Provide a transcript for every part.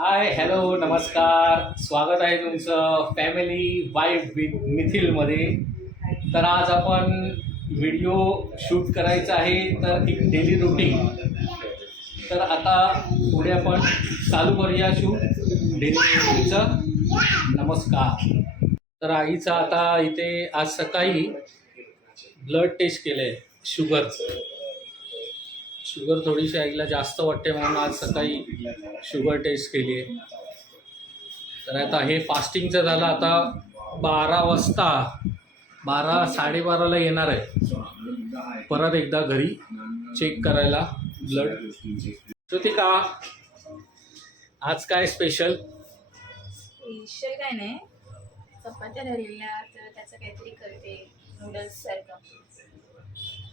Hi hello नमस्कार, स्वागत आहे तुमचं फॅमिली वाईफ विथ मिथिलमध्ये. तर आज आपण व्हिडिओ शूट करायचा आहे, तर एक डेली रुटीन. तर आता पुढे आपण चालू करूया शूट डेली रुटीनचं. नमस्कार. तर आईचं आता इथे आज सकाळी ब्लड टेस्ट केलं आहे, शुगर थोडीशी आईला जास्त वाटते म्हणून आज सकाळी शुगर टेस्ट केली आहे. तर आता हे फास्टिंगचं झालं. आता 12 वाजता 12-12:30ला येणार आहे परत एकदा घरी चेक करायला ब्लड. श्रुतिका, आज काय स्पेशल? स्पेशल काय नाही, चपात्या धरलेल्या, तर त्याचं काहीतरी करते नूडल्स सारखं.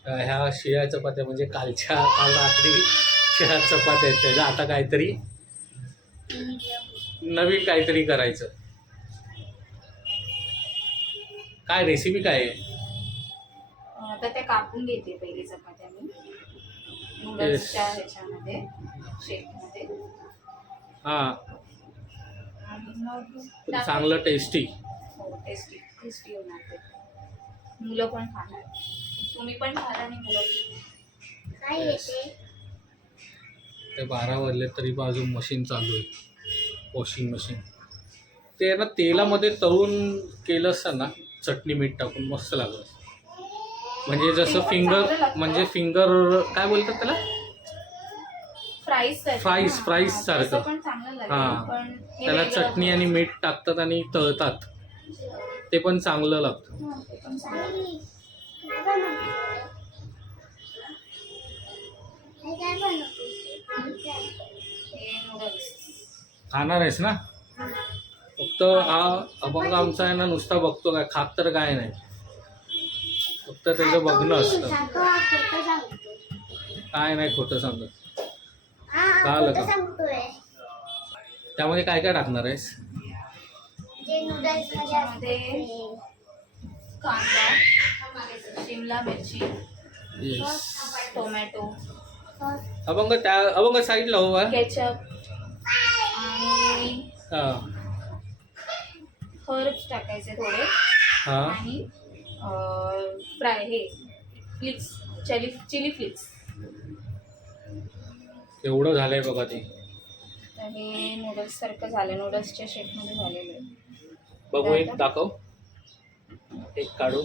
ह्या शिळ्या चपात्या म्हणजे काल रात्री शिळ्या चपात्या आहेत, त्याच्या आता काहीतरी नवीन काहीतरी करायचं. काय रेसिपी काय आहे? आता त्या कापून घेते पहिली चपात्या मी नूडल्सच्या ह्याच्यामध्ये शेपमध्ये, हां, आणि मग चांगलं टेस्टी. हो, टेस्टी टेस्टी होणार ते. मुलं पण खाणार, तुम्ही पण खाणार आणि मुलं काय येते. ते 12 वाजले तरी अजून मशीन चालू आहे, वॉशिंग मशीन. ते ना तेलामध्ये तळून केलं असतं ना, चटणी मीठ टाकून मस्त लागलं. म्हणजे जसं फिंगर काय बोलतात त्याला, फ्राईज सारखं. हां, त्याला चटणी आणि मीठ टाकतात आणि तळतात, ते पण चांगलं लागतं. खाणार आहेस ना? फक्त हा अभंग आमचा आहे ना, नुसता बघतो, काय खात तर काय नाही, फक्त त्याचं बघणं असतं. काय नाही खोटं सांगत. कळालं का? त्यामध्ये काय काय टाकणार आहेस? कांदा, शिमला मिरची, टोमॅटो, अभंग साईडला हो. केचप आणि हर्ब्स टाकायचे थोडे, आणि फ्राय हे फ्लिक्स, चिली फ्लिक्स. एवढं झालंय बघा ते. तर हे नूडल्स सारखं झालं, नूडल्सच्या शेपमध्ये झालेलं आहे. बघू, एक दाखव, एक काढू.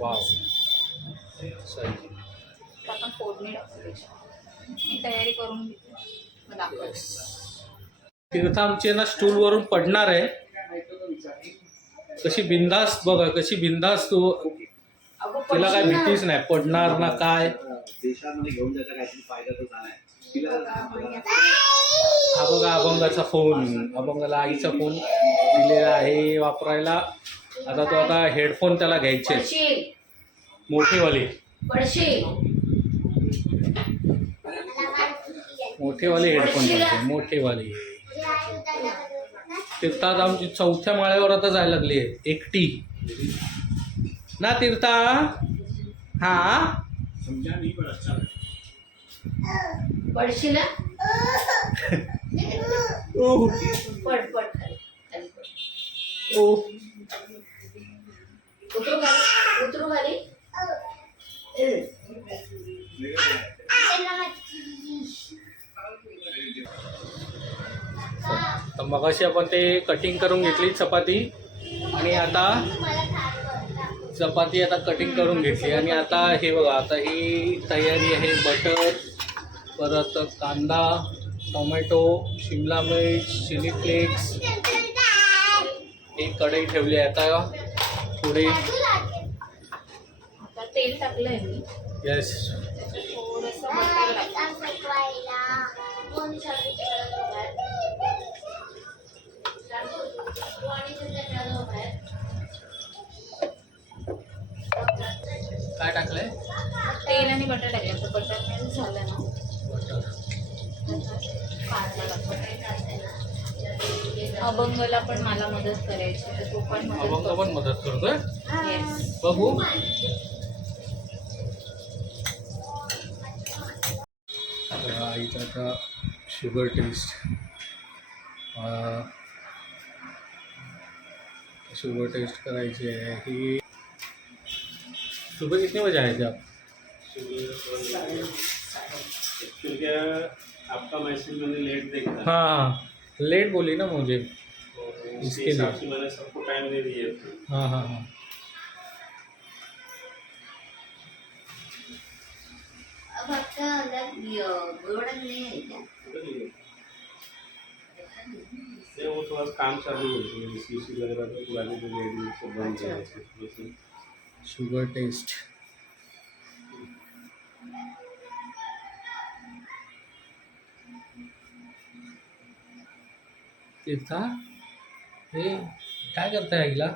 वाव, सही. आपण फोडणी टाकू, मी तयारी करून घेते, दाखव. तीर्थ आमचे ना स्टूलवरून पडणार आहे. कशी बिंदास बघा, कशी बिंदास तू, तिला काय भीतीच नाही, पडणार ना काय. हा बघा अभंगाचा फोन, अभंगाला आईचा फोन दिलेला आहे वापरायला. आता तो आता हेडफोन त्याला घ्यायचे, मोठेवाले हेडफोन घ्यायचे, मोठेवाले. तीर्थात आमची 4थ्या माळ्यावर आता जायला लागली आहे एकटी ना तीर्था. हा, पडशील पड पड उतरू खाली. तर मगाशी आपण ते कटिंग करून घेतली चपाती, आणि आता चपाती आता कटिंग करून घेतली, आणि आता हे बघा, आता ही तयारी आहे. बटर, परत कांदा, टोमॅटो, शिमला मिर्च, चिली फ्लेक्स, एक कढई ठेवली आहे. आता पुढे तेल टाकलंय मी. यस, थोडंसं काय टाकलंय? तेल आणि बटर टाकलं. बटर झालं ना, अभंगला पण मला मदत करायची, तर तो पण मदत करतोय. येस, बघू. आईचा आता शुगर टेस्ट शुगर टेस्ट करायची है कि सुबह कितने बजे आए थे आप? क्योंकि आपका मैसेज मैंने लेट देखा, हाँ लेट बोली ना मुझे। और इसके इसके हिसाब लिए। से मैंने सबको टाइम दे दिया था। हाँ हाँ हाँ। अब आपका अलग गोड़ा नहीं है क्या? नहीं, वो थोड़ा सा काम चालू हो गया, इसी लग रहा था पुरानी जो लेडी सब बंद अच्छा, है अच्छा। थोड़ा सा। शुगर टेस्ट तीर्था हे काय करताय आईला?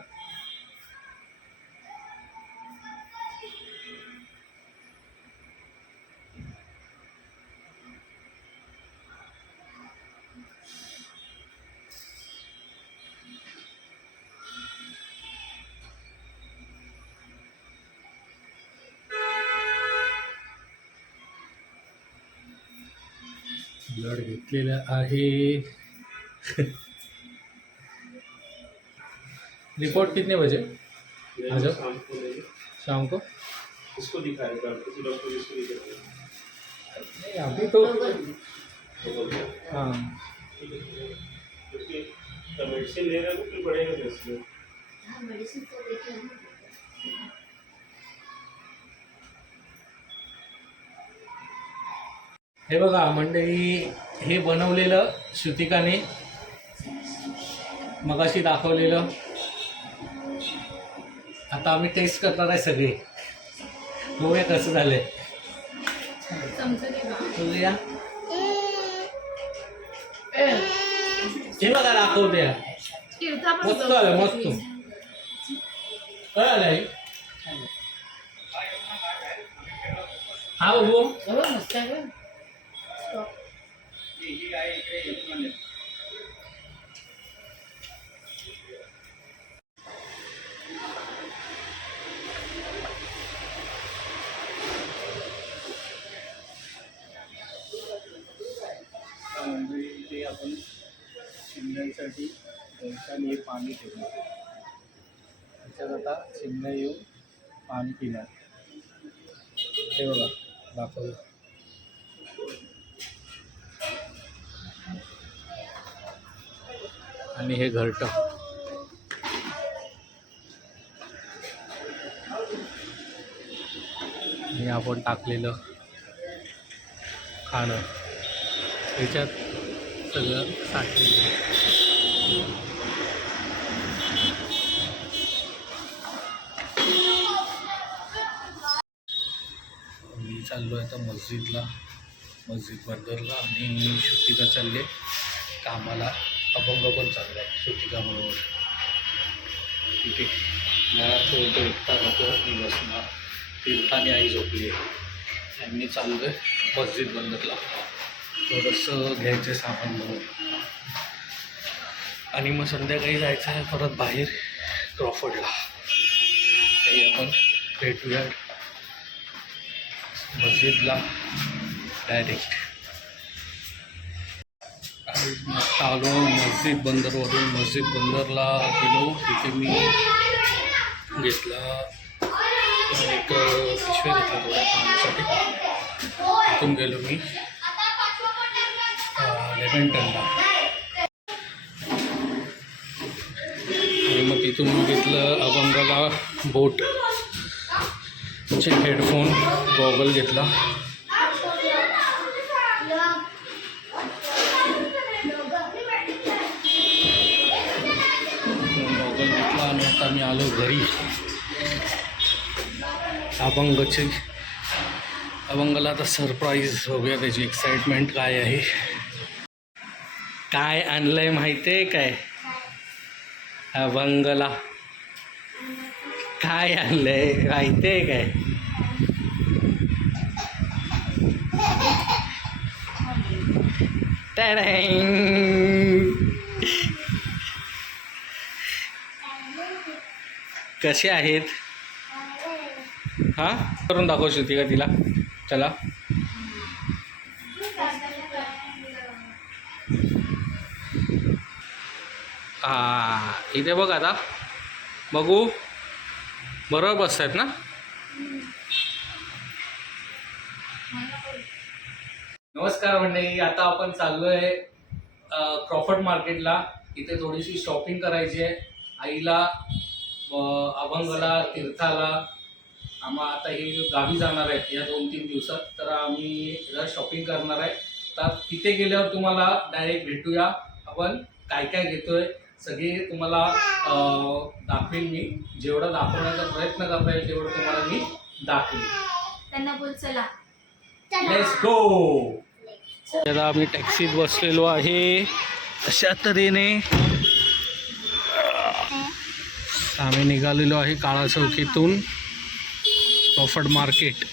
ब्लड घेतलेलं आहे। रिपोर्ट कितने बजे? आ जाओ। शाम को नहीं, शाम को? इसको दिखाया था, किसी डॉक्टर को इसको दिखाया नहीं अभी तो था। हाँ क्योंकि मेडिसिन ले रहे हो फिर बढ़ेगा कैसे? हाँ, मेडिसिन तो लेके आना। हे बघा मंडळी, हे बनवलेलं श्रुतिकाने मगाशी दाखवलेलं। आता आम्ही टेस्ट करणार आहे सगळे, बघूया कसं झालंय। बघूया हे बघा दाखवते, मस्त झालं मस्त। काय आलंय हा बघू। इथे आपण चिमण्यांसाठी गवताने हे पाणी ठेवलं, त्याच्यात आता चिमण्या येऊन पाणी पिणार। हे बघा दाखवलं। आणि हे घरटं आणि आपण टाकलेलं खाणं याच्यात सगळं साठलेलं। मी चाललो आहे आता मस्जिद बंदरला, आणि श्रुतिका चालले कामाला। अभंग पण चालला आहे श्रुतिकाबरोबर। ठीक आहे, घरात एकटा नको मी बसणार। तीर्थाने आई झोपली आहे, त्यांनी चाललो आहे मस्जिद बंदरला थोडंसं घ्यायचं सामान म्हणून, आणि मग संध्याकाळी जायचं आहे परत बाहेर क्रॉफर्डला। काही आपण भेटूया मस्जिदला डायरेक्ट। आलो मस्जिद बंदरवरून, मस्जिद बंदरला गेलो, तिथे मी घेतला एक पिशव्या घेतला थोड्या कामासाठी। तिथून गेलो मी लेव्हंटनला, आणि मग तिथून मी घेतलं अभंगाला बोटचे हेडफोन, गॉगल घेतला। गॉगल घेतला आणि आता मी आलो घरी। अभंगाला आता सरप्राईज बघूया त्याची एक्साइटमेंट काय आहे। काय आणलंय माहिती आहे काय अभंगाला? काय आणलंय माहिती आहे काय? कसे आहेत? हां करून दाखव श्रुतिका तिला, चला। हा इथे बघ आता बघू बरोबर बसतायत ना. नमस्कार मंडळी, आता आपण चाललोय क्रॉफर्ड मार्केटला. इथे थोडीशी शॉपिंग करायची आहे आईला, अभंगला, तीर्थाला. आता हे गावी जाणार आहेत या 2-3 दिवसात, तर आम्ही जरा शॉपिंग करणार आहे. तर तिथे गेल्यावर तुम्हाला डायरेक्ट भेटूया, आपण काय काय घेतोय सगळे तुम्हाला दाखवेन मी. जेवढं दाखवण्याचा प्रयत्न करता येईल तेवढं तुम्हाला मी दाखवेन. त्यांना बोल चला. Let's go. आता आम्ही टॅक्सीत बसलेलो आहे. अशा तऱ्हेने आम्ही निघालेलो आहे काळा चौकीतून क्रॉफर्ड मार्केट.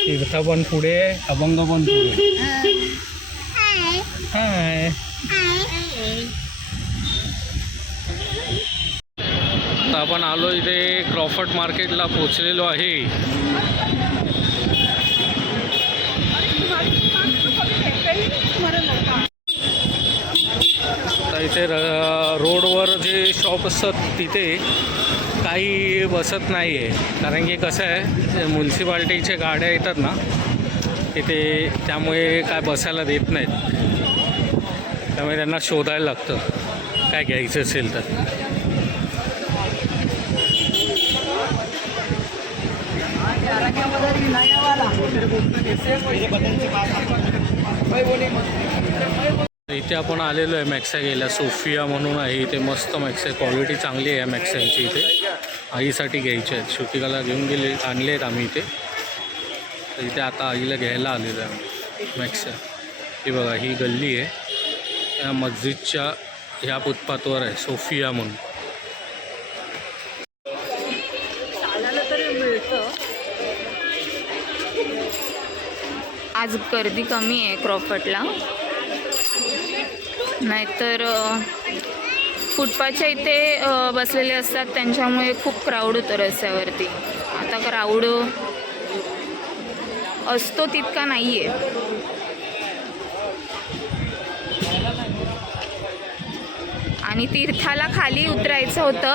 तीर्थ पण पुढे, अभंग पण पुढे. हाय. आता आपण आलो इथे क्रॉफर्ड मार्केटला पोचलेलो आहे. आता इथे रोडवर जे शॉप असतात तिथे काही बसत नाही आहे, कारण की कसं आहे म्युन्सिपाल्टीच्या गाड्या येतात ना तिथे, त्यामुळे काय बसायला देत नाहीत. त्यामुळे त्यांना शोधायला लागतं काय घ्यायचं असेल तर. इथे आपण आलेलो आहे मॅक्सॅगेला. सोफिया म्हणून आहे इथे, मस्त मॅक्सॅग, क्वालिटी चांगली आहे या मॅक्सॅगची. इथे आईसाठी घ्यायचे आहेत, श्रुतिकाला घेऊन आणले आहेत आम्ही इथे. तर इथे आता आईला घ्यायला आलेलो आहे आम्ही मॅक्सॅग. ही बघा, ही गल्ली आहे या मस्जिदच्या ह्या फुटपाथवर आहे, सोफिया म्हणून. आज गर्दी कमी आहे क्रॉफर्डला, नाहीतर फुटपाथच्या इथे बसलेले असतात त्यांच्यामुळे खूप क्राऊड होतं रस्त्यावरती. आता क्राऊड असतो तितका नाही आहे. आणि तीर्थाला खाली उतरायचं होतं,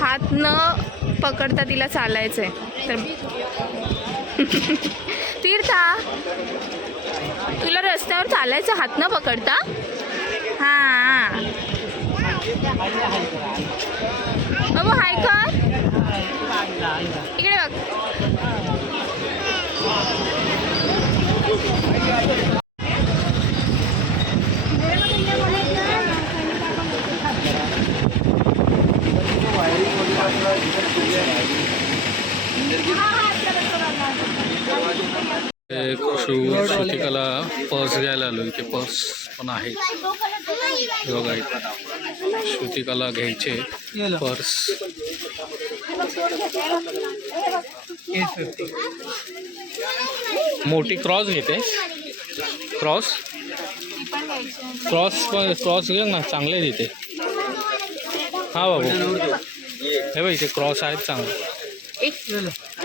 हात न पकडता तिला चालायचंय. तर तीर्था, तुला रस्त्यावर चालायचं हात न पकडता? हां बाबू, हाय कर इकडे बघ. श्रुतिकाला पर्स घ्यायला आलो. इथे पर्स पण आहे बघा. इथे श्रुतिकाला घ्यायचे पर्स. मोठी क्रॉस घेते, क्रॉस घे ना, चांगले तिथे. हा बाबू, हे बघ इथे क्रॉस आहेत चांगले.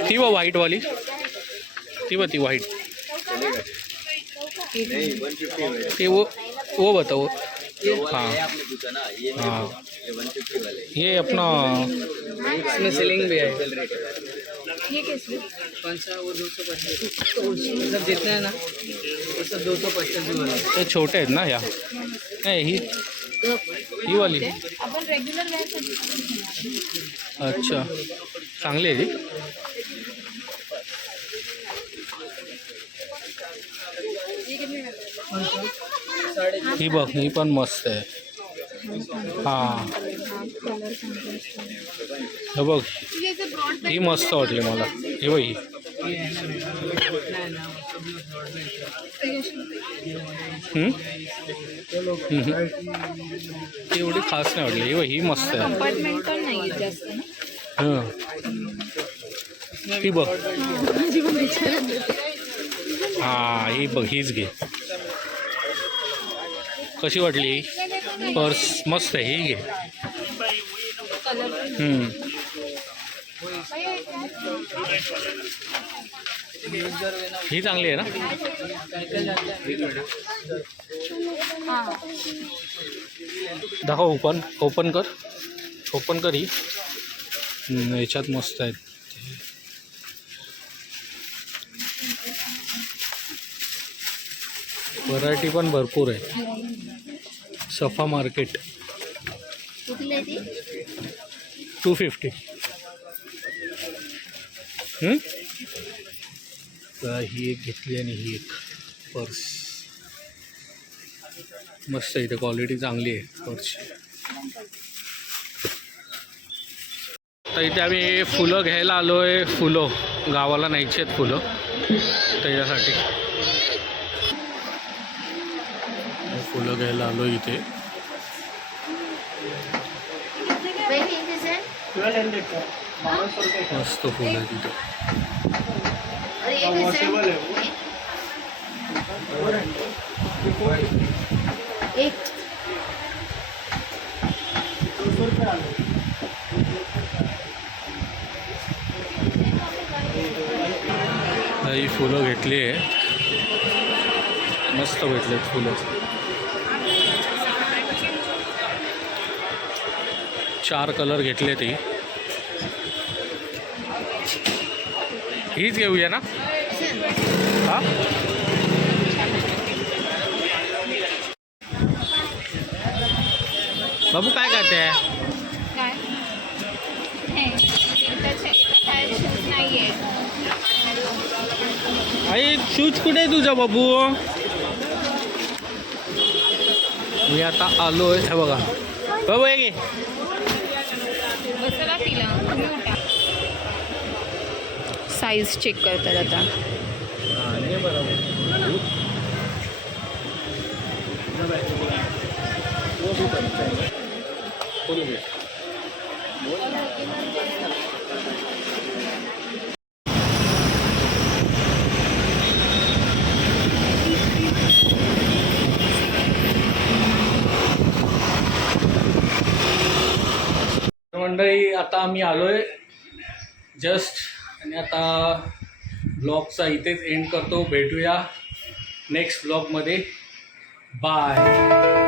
ती बघ व्हाईटवाली, ती बघ ती व्हाईट, ते वो बताओ. हाँ हाँ, ये अपना इसमें सीलिंग भी है. ये कैसे? कौन सा? वो 250 सब जितने हैं ना वो सब 250 ते छोटे आहेत ना या. नाही ही वाली. आपण रेग्युलर वेअरसाठी. अच्छा, चांगली आहे ती. ही बघ, ही पण मस्त आहे. हां, हे बघ, ही मस्त वाटली मला. ही बघ, ही ती एवढी खास नाही वाटली. ही बघ, ही मस्त आहे. कंपार्टमेंट पण नाही जास्त ना. हां, ही बघ. हां, ही बघ, हीच घे. कशी वाटली पर्स? मस्त आहे, ही घे. ही चांगली आहे ना? हां दाखव, ओपन कर ही. याच्यात मस्त आहेत. व्हरायटी पण भरपूर आहे. सफा मार्केट कुठली आहे ती? 250. तर ही एक घेतली आणि ही एक पर्स. मस्त आहे, इथे क्वालिटी चांगली आहे पर्सची. तर इथे आम्ही फुलं घ्यायला आलो आहे. फुलं गावाला न्यायची आहेत फुलं, त्याच्यासाठी फुलं घ्यायला आलो इथे. Baby, is it? मस्त फुलं आहे तिथे. और ये कैसे है? एक ही फुलं घेतली आहे. मस्त भेटलेत फुलं. 4 कलर घेतले ती. हीच घेऊया ना? हा, बाबू काय करते? काय हे काय शूज नाही आहे. आई शूज कुठे आहे तुझा बाबू? मी आता आलो आहे. हे बघा बाबू, आहे की बसला तिला, तुम्ही उठा. साईज चेक करतात आता. मंडळी, आता आम्ही आलो आहे जस्ट, आणि आता ब्लॉगचा इथेच एंड करतो. भेटूया नेक्स्ट ब्लॉगमध्ये. बाय.